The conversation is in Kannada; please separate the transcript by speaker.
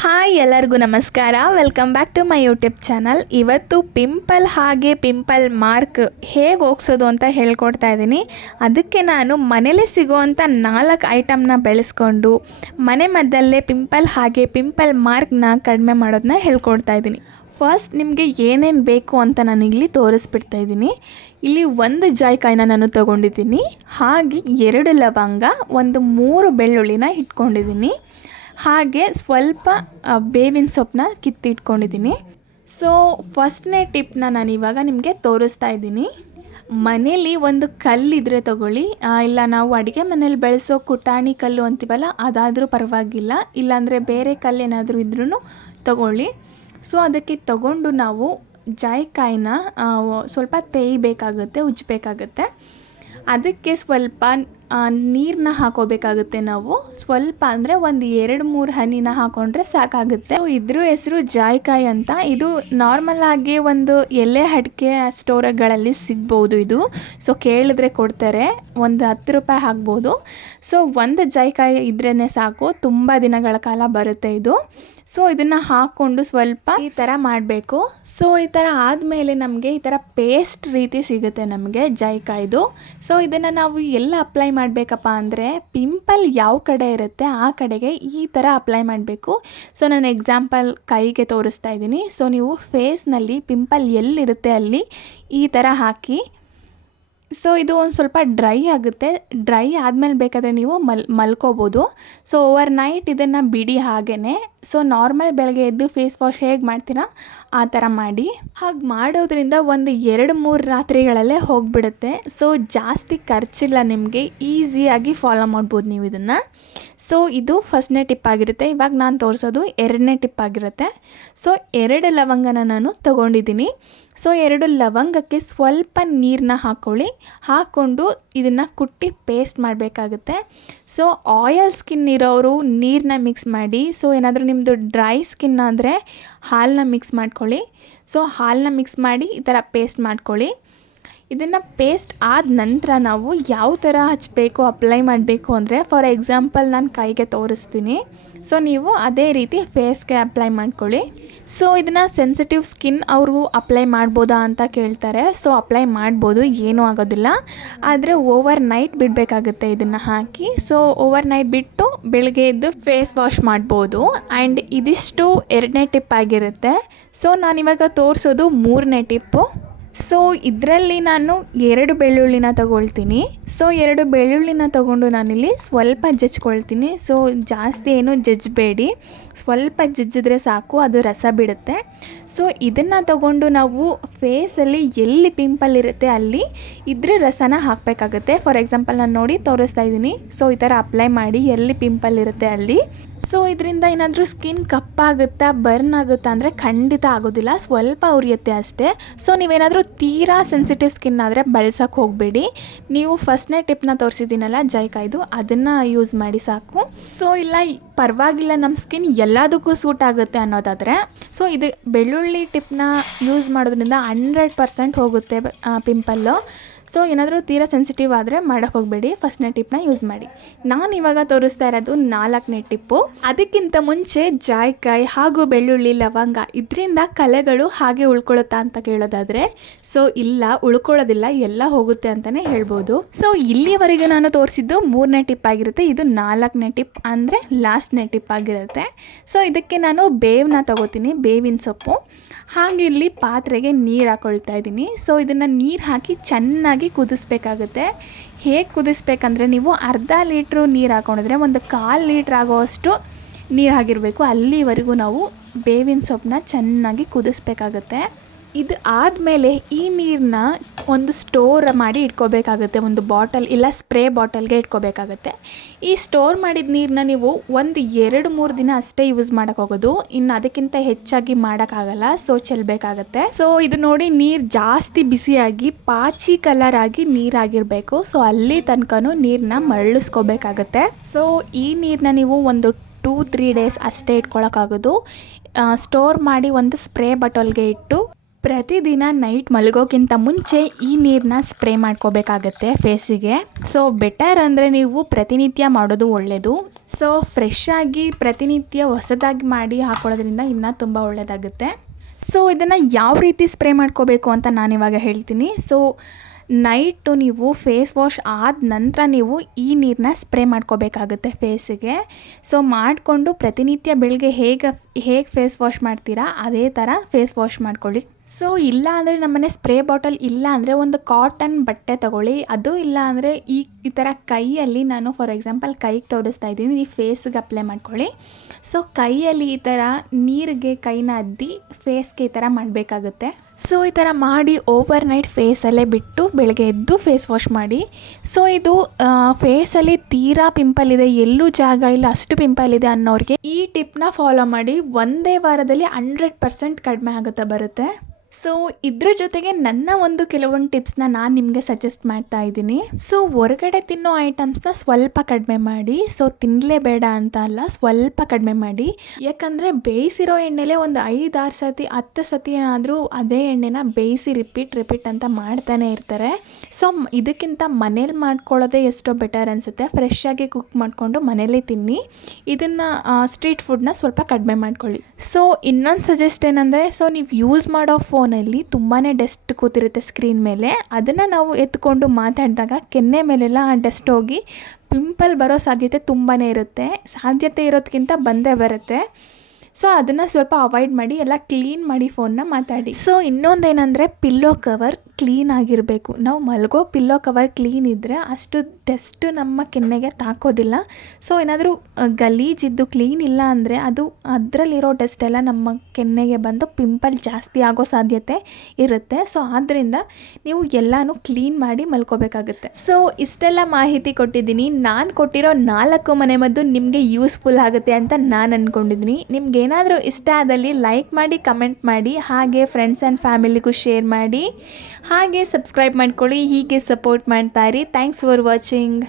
Speaker 1: ಹಾಯ್ ಎಲ್ಲರಿಗೂ ನಮಸ್ಕಾರ. Welcome back to my YouTube channel ಇವತ್ತು ಪಿಂಪಲ್ ಹಾಗೆ ಪಿಂಪಲ್ ಮಾರ್ಕ್ ಹೇಗೆ ಹೋಗ್ಸೋದು ಅಂತ ಹೇಳ್ಕೊಡ್ತಾ ಇದ್ದೀನಿ. ಅದಕ್ಕೆ ನಾನು ಮನೇಲಿ ಸಿಗುವಂಥ ನಾಲ್ಕು ಐಟಮ್ನ ಬೆಳೆಸ್ಕೊಂಡು ಮನೆ ಮದ್ದಲ್ಲೇ ಪಿಂಪಲ್ ಹಾಗೆ ಪಿಂಪಲ್ ಮಾರ್ಕ್ನ ಕಡಿಮೆ ಮಾಡೋದನ್ನ ಹೇಳ್ಕೊಡ್ತಾ ಇದ್ದೀನಿ. ಫಸ್ಟ್ ನಿಮಗೆ ಏನೇನು ಬೇಕು ಅಂತ ನಾನು ಇಲ್ಲಿ ತೋರಿಸ್ಬಿಡ್ತಾ ಇದ್ದೀನಿ. ಇಲ್ಲಿ ಒಂದು ಜಾಯ್ಕಾಯಿನ ನಾನು ತೊಗೊಂಡಿದ್ದೀನಿ. ಹಾಗೆ ಎರಡು ಲವಂಗ, ಒಂದು ಮೂರು ಬೆಳ್ಳುಳ್ಳಿನ ಇಟ್ಕೊಂಡಿದ್ದೀನಿ. ಹಾಗೆ ಸ್ವಲ್ಪ ಬೇವಿನ ಸೊಪ್ಪನ್ನ ಕಿತ್ತಿಟ್ಕೊಂಡಿದ್ದೀನಿ. ಸೊ ಫಸ್ಟ್ನೇ ಟಿಪ್ನ ನಾನು ಇವಾಗ ನಿಮಗೆ ತೋರಿಸ್ತಾ ಇದ್ದೀನಿ. ಮನೇಲಿ ಒಂದು ಕಲ್ಲಿದ್ರೆ ತಗೊಳ್ಳಿ. ಇಲ್ಲ ನಾವು ಅಡುಗೆ ಮನೇಲಿ ಬೆಳೆಸೋ ಕುಟಾಣಿ ಕಲ್ಲು ಅಂತೀವಲ್ಲ, ಅದಾದರೂ ಪರವಾಗಿಲ್ಲ. ಇಲ್ಲಾಂದರೆ ಬೇರೆ ಕಲ್ಲು ಏನಾದರೂ ಇದ್ರೂ ತಗೊಳ್ಳಿ. ಸೊ ಅದಕ್ಕೆ ತಗೊಂಡು ನಾವು ಜಾಯಿಕಾಯಿನ ಸ್ವಲ್ಪ ತೇಯ್ಬೇಕಾಗುತ್ತೆ ಉಜ್ಜಬೇಕಾಗತ್ತೆ. ಅದಕ್ಕೆ ಸ್ವಲ್ಪ ನೀರನ್ನ ಹಾಕೋಬೇಕಾಗುತ್ತೆ ನಾವು. ಸ್ವಲ್ಪ ಅಂದರೆ ಒಂದು ಎರಡು ಮೂರು ಹನಿನ ಹಾಕೊಂಡ್ರೆ ಸಾಕಾಗುತ್ತೆ. ಸೊ ಇದ್ರ ಹೆಸರು ಜಾಯ್ಕಾಯಿ ಅಂತ. ಇದು ನಾರ್ಮಲ್ ಆಗಿ ಒಂದು ಎಲೆ ಅಡಿಕೆ ಸ್ಟೋರ್ಗಳಲ್ಲಿ ಸಿಗ್ಬೋದು ಇದು. ಸೊ ಕೇಳಿದ್ರೆ ಕೊಡ್ತಾರೆ. ಒಂದು ಹತ್ತು ರೂಪಾಯಿ ಹಾಕ್ಬೋದು. ಸೊ ಒಂದು ಜಾಯ್ಕಾಯಿ ಇದ್ರೇ ಸಾಕು. ತುಂಬ ದಿನಗಳ ಕಾಲ ಬರುತ್ತೆ ಇದು. ಸೊ ಇದನ್ನು ಹಾಕ್ಕೊಂಡು ಸ್ವಲ್ಪ ಈ ಥರ ಮಾಡಬೇಕು. ಸೊ ಈ ಥರ ಆದಮೇಲೆ ನಮಗೆ ಈ ಥರ ಪೇಸ್ಟ್ ರೀತಿ ಸಿಗುತ್ತೆ ನಮಗೆ ಜೈಕಾಯ್ದು ಸೊ ಇದನ್ನು ನಾವು ಎಲ್ಲ ಅಪ್ಲೈ ಮಾಡಬೇಕಪ್ಪ ಅಂದರೆ ಪಿಂಪಲ್ ಯಾವ ಕಡೆ ಇರುತ್ತೆ ಆ ಕಡೆಗೆ ಈ ಥರ ಅಪ್ಲೈ ಮಾಡಬೇಕು. ಸೊ ನಾನು ಎಕ್ಸಾಂಪಲ್ ಕೈಗೆ ತೋರಿಸ್ತಾ ಇದ್ದೀನಿ. ಸೊ ನೀವು ಫೇಸ್ನಲ್ಲಿ ಪಿಂಪಲ್ ಎಲ್ಲಿರುತ್ತೆ ಅಲ್ಲಿ ಈ ಥರ ಹಾಕಿ ಸೊ ಇದು ಒಂದು ಸ್ವಲ್ಪ ಡ್ರೈ ಆಗುತ್ತೆ. ಡ್ರೈ ಆದಮೇಲೆ ಬೇಕಾದರೆ ನೀವು ಮಲ್, ಮಲ್ಕೋಬೋದು. ಸೊ ಓವರ್ ನೈಟ್ ಇದನ್ನು ಬಿಡಿ ಹಾಗೇ ಸೊ ನಾರ್ಮಲ್ ಬೆಳಗ್ಗೆ ಎದ್ದು ಫೇಸ್ ವಾಶ್ ಹೇಗೆ ಮಾಡ್ತೀರಾ? ಆ ಥರ ಮಾಡಿ. ಹಾಗೆ ಮಾಡೋದ್ರಿಂದ ಒಂದು ಎರಡು, ಮೂರು ರಾತ್ರಿಗಳಲ್ಲೇ ಹೋಗಿಬಿಡುತ್ತೆ. ಸೊ ಜಾಸ್ತಿ ಖರ್ಚಿಲ್ಲ ನಿಮಗೆ. ಈಸಿಯಾಗಿ ಫಾಲೋ ಮಾಡ್ಬೋದು ನೀವು ಇದನ್ನು. ಸೊ ಇದು ಫಸ್ಟ್ನೇ ಟಿಪ್ ಆಗಿರುತ್ತೆ. ಇವಾಗ ನಾನು ತೋರಿಸೋದು ಎರಡನೇ ಟಿಪ್ ಆಗಿರುತ್ತೆ. ಸೊ ಎರಡು ಲವಂಗನ ನಾನು ತಗೊಂಡಿದ್ದೀನಿ. ಸೊ ಎರಡು ಲವಂಗಕ್ಕೆ ಸ್ವಲ್ಪ ನೀರನ್ನ ಹಾಕ್ಕೊಳ್ಳಿ ಹಾಕ್ಕೊಂಡು ಇದನ್ನು ಕುಟ್ಟಿ ಪೇಸ್ಟ್ ಮಾಡಬೇಕಾಗುತ್ತೆ. ಸೊ ಆಯಲ್ ಸ್ಕಿನ್ ಇರೋರು ನೀರನ್ನ ಮಿಕ್ಸ್ ಮಾಡಿ, ಸೊ ಏನಾದರೂ ನಿಮ್ಮದು ಡ್ರೈ ಸ್ಕಿನ್ ಆದರೆ ಹಾಲನ್ನ ಮಿಕ್ಸ್ ಮಾಡ್ಕೊಳ್ಳಿ. ಸೊ ಹಾಲನ್ನ ಮಿಕ್ಸ್ ಮಾಡಿ ಈ ಥರ ಪೇಸ್ಟ್ ಮಾಡ್ಕೊಳ್ಳಿ. ಇದನ್ನು ಪೇಸ್ಟ್ ಆದ ನಂತರ ನಾವು ಯಾವ ಥರ ಹಚ್ಚಬೇಕು ಅಪ್ಲೈ ಮಾಡಬೇಕು ಅಂದರೆ ಫಾರ್ ಎಕ್ಸಾಂಪಲ್ ನಾನು ಕೈಗೆ ತೋರಿಸ್ತೀನಿ. ಸೊ ನೀವು ಅದೇ ರೀತಿ ಫೇಸ್ಗೆ ಅಪ್ಲೈ ಮಾಡ್ಕೊಳ್ಳಿ. ಸೊ ಇದನ್ನು ಸೆನ್ಸಿಟಿವ್ ಸ್ಕಿನ್ ಅವರು ಅಪ್ಲೈ ಮಾಡ್ಬೋದಾ ಅಂತ ಕೇಳ್ತಾರೆ. ಸೊ ಅಪ್ಲೈ ಮಾಡ್ಬೋದು, ಏನೂ ಆಗೋದಿಲ್ಲ. ಆದರೆ ಓವರ್ ನೈಟ್ ಬಿಡಬೇಕಾಗುತ್ತೆ ಇದನ್ನು ಹಾಕಿ. ಸೊ ಓವರ್ ನೈಟ್ ಬಿಟ್ಟು ಬೆಳಗ್ಗೆ ಎದ್ದು ಫೇಸ್ ವಾಶ್ ಮಾಡ್ಬೋದು. ಆ್ಯಂಡ್ ಇದಿಷ್ಟು ಎರಡನೇ ಟಿಪ್ ಆಗಿರುತ್ತೆ. ಸೊ ನಾನಿವಾಗ ತೋರಿಸೋದು ಮೂರನೇ ಟಿಪ್ಪು ಸೊ ಇದರಲ್ಲಿ ನಾನು ಎರಡು ಬೆಳ್ಳುಳ್ಳಿನ ತಗೊಳ್ತೀನಿ. ಸೊ ಎರಡು ಬೆಳ್ಳುಳ್ಳಿನ ತಗೊಂಡು ನಾನಿಲ್ಲಿ ಸ್ವಲ್ಪ ಜಜ್ಕೊಳ್ತೀನಿ. ಸೊ ಜಾಸ್ತಿ ಏನು ಜಜ್ಜಬೇಡಿ ಸ್ವಲ್ಪ ಜಜ್ಜಿದ್ರೆ ಸಾಕು, ಅದು ರಸ ಬಿಡುತ್ತೆ. ಸೊ ಇದನ್ನು ತಗೊಂಡು ನಾವು ಫೇಸಲ್ಲಿ ಎಲ್ಲಿ ಪಿಂಪಲ್ ಇರುತ್ತೆ ಅಲ್ಲಿ ಇದ್ರ ರಸನ ಹಾಕಬೇಕಾಗುತ್ತೆ. ಫಾರ್ ಎಕ್ಸಾಂಪಲ್ ನಾನು ನೋಡಿ ತೋರಿಸ್ತಾ ಇದ್ದೀನಿ. ಸೊ ಈ ಥರ ಅಪ್ಲೈ ಮಾಡಿ ಎಲ್ಲಿ ಪಿಂಪಲ್ ಇರುತ್ತೆ ಅಲ್ಲಿ. ಸೊ ಇದರಿಂದ ಏನಾದರೂ ಸ್ಕಿನ್ ಕಪ್ಪಾಗುತ್ತಾ ಬರ್ನ್ ಆಗುತ್ತಾ ಅಂದರೆ ಖಂಡಿತ ಆಗೋದಿಲ್ಲ. ಸ್ವಲ್ಪ ಉರಿಯುತ್ತೆ ಅಷ್ಟೇ. ಸೊ ನೀವೇನಾದರೂ ತೀರಾ ಸೆನ್ಸಿಟಿವ್ ಸ್ಕಿನ್ ಆದರೆ ಬಳಸೋಕ್ಕೆ ಹೋಗಬೇಡಿ. ನೀವು ಫಸ್ಟ್ನೇ ಟಿಪ್ನ ತೋರಿಸಿದ್ದೀನಲ್ಲ ಜೈಕಾಯ್ದು ಅದನ್ನು ಯೂಸ್ ಮಾಡಿ ಸಾಕು. ಸೊ ಇಲ್ಲ, ಪರವಾಗಿಲ್ಲ ನಮ್ಮ ಸ್ಕಿನ್ ಎಲ್ಲದಕ್ಕೂ ಸೂಟ್ ಆಗುತ್ತೆ ಅನ್ನೋದಾದರೆ. ಸೊ ಇದು ಬೆಳ್ಳುಳ್ಳಿ ಟಿಪ್ನ ಯೂಸ್ ಮಾಡೋದ್ರಿಂದ ಹಂಡ್ರೆಡ್ ಪರ್ಸೆಂಟ್ ಹೋಗುತ್ತೆ ಪಿಂಪಲ್ಲು ಸೊ ಏನಾದರೂ ತೀರಾ ಸೆನ್ಸಿಟಿವ್ ಆದರೆ ಮಾಡೋಕ್ಕೆ ಹೋಗಬೇಡಿ. ಫಸ್ಟ್ನೇ ಟಿಪ್ನ ಯೂಸ್ ಮಾಡಿ. ನಾನು ಇವಾಗ ತೋರಿಸ್ತಾ ಇರೋದು ನಾಲ್ಕನೇ ಟಿಪ್ಪು ಅದಕ್ಕಿಂತ ಮುಂಚೆ ಜಾಯ್ಕಾಯಿ ಹಾಗೂ ಬೆಳ್ಳುಳ್ಳಿ ಲವಂಗ ಇದರಿಂದ ಕಲೆಗಳು ಹಾಗೆ ಉಳ್ಕೊಳ್ಳುತ್ತಾ ಅಂತ ಕೇಳೋದಾದರೆ ಸೊ ಇಲ್ಲ, ಉಳ್ಕೊಳ್ಳೋದಿಲ್ಲ, ಎಲ್ಲ ಹೋಗುತ್ತೆ ಅಂತಲೇ ಹೇಳ್ಬೋದು. ಸೊ ಇಲ್ಲಿವರೆಗೆ ನಾನು ತೋರಿಸಿದ್ದು ಮೂರನೇ ಟಿಪ್ ಆಗಿರುತ್ತೆ. ಇದು ನಾಲ್ಕನೇ ಟಿಪ್ ಅಂದರೆ ಲಾಸ್ಟ್ನೇ ಟಿಪ್ ಆಗಿರುತ್ತೆ. ಸೊ ಇದಕ್ಕೆ ನಾನು ಬೇವನ್ನ ತಗೋತೀನಿ, ಬೇವಿನ ಸೊಪ್ಪು. ಹಾಗೆ ಇಲ್ಲಿ ಪಾತ್ರೆಗೆ ನೀರು ಹಾಕೊಳ್ತಾ ಇದ್ದೀನಿ. ಸೊ ಇದನ್ನು ನೀರು ಹಾಕಿ ಚೆನ್ನಾಗಿ ಕುದಿಸ್ಬೇಕಾಗುತ್ತೆ. ಹೇಗೆ ಕುದಿಸ್ಬೇಕಂದ್ರೆ ನೀವು ಅರ್ಧ ಲೀಟ್ರು ನೀರು ಹಾಕೊಂಡಿದ್ರೆ ಒಂದು ಕಾಲು ಲೀಟ್ರ್ ಆಗೋವಷ್ಟು ನೀರು ಆಗಿರಬೇಕು ಅಲ್ಲಿವರೆಗೂ ನಾವು ಬೇವಿನ ಸೊಪ್ಪನ್ನ ಚೆನ್ನಾಗಿ ಕುದಿಸ್ಬೇಕಾಗತ್ತೆ. ಇದು ಆದಮೇಲೆ ಈ ನೀರನ್ನ ಒಂದು ಸ್ಟೋರ್ ಮಾಡಿ ಇಟ್ಕೋಬೇಕಾಗುತ್ತೆ, ಒಂದು ಬಾಟಲ್ ಇಲ್ಲ ಸ್ಪ್ರೇ ಬಾಟಲ್ಗೆ ಇಟ್ಕೋಬೇಕಾಗುತ್ತೆ. ಈ ಸ್ಟೋರ್ ಮಾಡಿದ ನೀರನ್ನ ನೀವು ಒಂದು ಎರಡು ಮೂರು ದಿನ ಅಷ್ಟೇ ಯೂಸ್ ಮಾಡೋಕ್ಕೋಗೋದು ಇನ್ನು ಅದಕ್ಕಿಂತ ಹೆಚ್ಚಾಗಿ ಮಾಡೋಕ್ಕಾಗಲ್ಲ ಸೊ ಚೆಲ್ಲಬೇಕಾಗತ್ತೆ ಸೊ ಇದು ನೋಡಿ ನೀರು ಜಾಸ್ತಿ ಬಿಸಿಯಾಗಿ ಪಾಚಿ ಕಲರ್ ಆಗಿ ನೀರಾಗಿರಬೇಕು. ಸೊ ಅಲ್ಲಿ ತನಕನೂ ನೀರನ್ನ ಮರಳಿಸ್ಕೋಬೇಕಾಗತ್ತೆ. ಸೊ ಈ ನೀರನ್ನ ನೀವು ಒಂದು ಟೂ ತ್ರೀ ಡೇಸ್ ಅಷ್ಟೇ ಇಟ್ಕೊಳ್ಳೋಕ್ಕಾಗೋದು ಸ್ಟೋರ್ ಮಾಡಿ ಒಂದು ಸ್ಪ್ರೇ ಬಾಟಲ್ಗೆ ಇಟ್ಟು ಪ್ರತಿದಿನ ನೈಟ್ ಮಲಗೋಕ್ಕಿಂತ ಮುಂಚೆ ಈ ನೀರನ್ನ ಸ್ಪ್ರೇ ಮಾಡ್ಕೋಬೇಕಾಗತ್ತೆ ಫೇಸಿಗೆ ಸೊ ಬೆಟರ್ ಅಂದರೆ ನೀವು ಪ್ರತಿನಿತ್ಯ ಮಾಡೋದು ಒಳ್ಳೆಯದು ಸೊ ಫ್ರೆಶ್ ಆಗಿ ಪ್ರತಿನಿತ್ಯ ಹೊಸದಾಗಿ ಮಾಡಿ ಹಾಕೊಳ್ಳೋದ್ರಿಂದ ಇನ್ನೂ ತುಂಬ ಒಳ್ಳೆಯದಾಗುತ್ತೆ ಸೊ ಇದನ್ನು ಯಾವ ರೀತಿ ಸ್ಪ್ರೇ ಮಾಡ್ಕೋಬೇಕು ಅಂತ ನಾನು ಇವಾಗ ಹೇಳ್ತೀನಿ. ಸೊ ನೈಟು ನೀವು ಫೇಸ್ ವಾಶ್ ಆದ ನಂತರ ನೀವು ಈ ನೀರನ್ನ ಸ್ಪ್ರೇ ಮಾಡ್ಕೋಬೇಕಾಗುತ್ತೆ ಫೇಸಿಗೆ. ಸೊ ಮಾಡಿಕೊಂಡು ಪ್ರತಿನಿತ್ಯ ಬೆಳಗ್ಗೆ ಹೇಗೆ ಹೇಗೆ ಫೇಸ್ ವಾಶ್ ಮಾಡ್ತೀರಾ ಅದೇ ಥರ ಫೇಸ್ ವಾಶ್ ಮಾಡ್ಕೊಳ್ಳಿ. ಸೊ ಇಲ್ಲ ಅಂದರೆ ನಮ್ಮನೆ ಸ್ಪ್ರೇ ಬಾಟಲ್ ಇಲ್ಲ ಅಂದರೆ ಒಂದು ಕಾಟನ್ ಬಟ್ಟೆ ತಗೊಳ್ಳಿ. ಅದು ಇಲ್ಲ ಅಂದರೆ ಈ ಈ ಥರ ಕೈಯಲ್ಲಿ ನಾನು ಫಾರ್ ಎಕ್ಸಾಂಪಲ್ ಕೈಗೆ ತೋರಿಸ್ತಾ ಇದ್ದೀನಿ, ನೀವು ಫೇಸ್ಗೆ ಅಪ್ಲೈ ಮಾಡ್ಕೊಳ್ಳಿ. ಸೊ ಕೈಯಲ್ಲಿ ಈ ಥರ ನೀರಿಗೆ ಕೈನ ಅದ್ದಿ ಫೇಸ್ಗೆ ಈ ಥರ ಮಾಡಬೇಕಾಗುತ್ತೆ. ಸೊ, ಈ ಥರ ಮಾಡಿ ಓವರ್ ನೈಟ್ ಫೇಸಲ್ಲೇ ಬಿಟ್ಟು ಬೆಳಗ್ಗೆ ಎದ್ದು ಫೇಸ್ ವಾಶ್ ಮಾಡಿ. ಸೊ, ಇದು ಫೇಸಲ್ಲಿ ತೀರಾ ಪಿಂಪಲ್ ಇದೆ. ಎಲ್ಲೂ ಜಾಗ ಇಲ್ಲ, ಅಷ್ಟು ಪಿಂಪಲ್ ಇದೆ ಅನ್ನೋರಿಗೆ. ಈ ಟಿಪ್ನ ಫಾಲೋ ಮಾಡಿ ಒಂದೇ ವಾರದಲ್ಲಿ ಹಂಡ್ರೆಡ್ ಪರ್ಸೆಂಟ್ ಕಡಿಮೆ ಆಗುತ್ತಾ ಬರುತ್ತೆ. ಸೊ ಇದ್ರ ಜೊತೆಗೆ ನನ್ನ ಒಂದು ಕೆಲವೊಂದು ಟಿಪ್ಸ್ನ ನಾನು ನಿಮಗೆ ಸಜೆಸ್ಟ್ ಮಾಡ್ತಾ ಇದ್ದೀನಿ. ಸೊ ಹೊರಗಡೆ ತಿನ್ನೋ ಐಟಮ್ಸ್ನ ಸ್ವಲ್ಪ ಕಡಿಮೆ ಮಾಡಿ. ಸೊ ತಿನ್ನಲೇಬೇಡ ಅಂತ ಅಲ್ಲ, ಸ್ವಲ್ಪ ಕಡಿಮೆ ಮಾಡಿ. ಯಾಕಂದರೆ ಬೇಯಿಸಿರೋ ಎಣ್ಣೆಲೆ ಒಂದು ಐದಾರು ಸತಿ, ಹತ್ತು ಸತಿ ಏನಾದರೂ ಅದೇ ಎಣ್ಣೆನ ಬೇಯಿಸಿ ರಿಪೀಟ್ ರಿಪೀಟ್ ಅಂತ ಮಾಡ್ತಾನೆ ಇರ್ತಾರೆ. ಸೊ ಇದಕ್ಕಿಂತ ಮನೇಲಿ ಮಾಡ್ಕೊಳ್ಳೋದೇ ಎಷ್ಟೋ ಬೆಟರ್ ಅನಿಸುತ್ತೆ. ಫ್ರೆಶ್ ಆಗಿ ಕುಕ್ ಮಾಡಿಕೊಂಡು ಮನೇಲಿ ತಿನ್ನಿ. ಇದನ್ನು ಸ್ಟ್ರೀಟ್ ಫುಡ್ನ ಸ್ವಲ್ಪ ಕಡಿಮೆ ಮಾಡ್ಕೊಳ್ಳಿ. ಸೊ ಇನ್ನೊಂದು ಸಜೆಸ್ಟ್ ಏನಂದರೆ ಸೊ ನೀವು ಯೂಸ್ ಮಾಡೋ ಫೋನಲ್ಲಿ ತುಂಬಾ ಡಸ್ಟ್ ಕೂತಿರುತ್ತೆ ಸ್ಕ್ರೀನ್ ಮೇಲೆ. ಅದನ್ನು ನಾವು ಎತ್ಕೊಂಡು ಮಾತಾಡಿದಾಗ ಕೆನ್ನೆ ಮೇಲೆಲ್ಲ ಆ ಡಸ್ಟ್ ಹೋಗಿ ಪಿಂಪಲ್ ಬರೋ ಸಾಧ್ಯತೆ ತುಂಬಾ ಇರುತ್ತೆ. ಸಾಧ್ಯತೆ ಇರೋದಕ್ಕಿಂತ ಬಂದೇ ಬರುತ್ತೆ. ಸೊ, ಅದನ್ನು ಸ್ವಲ್ಪ ಅವಾಯ್ಡ್ ಮಾಡಿ, ಎಲ್ಲ ಕ್ಲೀನ್ ಮಾಡಿ ಫೋನ್ನ ಮಾತಾಡಿ. ಸೊ, ಇನ್ನೊಂದೇನೆಂದರೆ ಪಿಲ್ಲೋ ಕವರ್. ಕ್ಲೀನ್ ಆಗಿರಬೇಕು. ನಾವು ಮಲಗೋ ಪಿಲ್ಲೋ ಕವರ್ ಕ್ಲೀನ್ ಇದ್ದರೆ ಅಷ್ಟು ಡಸ್ಟ್ ನಮ್ಮ ಕೆನ್ನೆಗೆ ತಾಕೋದಿಲ್ಲ. ಸೊ ಏನಾದರೂ ಗಲೀಜಿದ್ದು ಕ್ಲೀನ್ ಇಲ್ಲ ಅಂದರೆ ಅದು ಅದರಲ್ಲಿರೋ ಡಸ್ಟ್ ಎಲ್ಲ ನಮ್ಮ ಕೆನ್ನೆಗೆ ಬಂದು ಪಿಂಪಲ್ ಜಾಸ್ತಿ ಆಗೋ ಸಾಧ್ಯತೆ ಇರುತ್ತೆ. ಸೊ ಆದ್ದರಿಂದ ನೀವು ಎಲ್ಲನೂ ಕ್ಲೀನ್ ಮಾಡಿ ಮಲ್ಕೋಬೇಕಾಗುತ್ತೆ. ಸೊ ಇಷ್ಟೆಲ್ಲ ಮಾಹಿತಿ ಕೊಟ್ಟಿದ್ದೀನಿ. ನಾನು ಕೊಟ್ಟಿರೋ ನಾಲ್ಕು ಮನೆ ಮದ್ದು ನಿಮಗೆ ಯೂಸ್ಫುಲ್ ಆಗುತ್ತೆ ಅಂತ ನಾನು ಅಂದ್ಕೊಂಡಿದ್ದೀನಿ ನಿಮ್ಗೆ ಏನಾದರೂ ಇಷ್ಟ ಆದಲ್ಲಿ ಲೈಕ್ ಮಾಡಿ ಕಮೆಂಟ್ ಮಾಡಿ, ಹಾಗೆ ಫ್ರೆಂಡ್ಸ್ ಆ್ಯಂಡ್ ಫ್ಯಾಮಿಲಿಗೂ ಶೇರ್ ಮಾಡಿ. ಹಾಗೆ ಸಬ್ಸ್ಕ್ರೈಬ್ ಮಾಡ್ಕೊಳ್ಳಿ ಹೀಗೆ ಸಪೋರ್ಟ್ ಮಾಡ್ತಾ ಇರಿ. Thanks for watching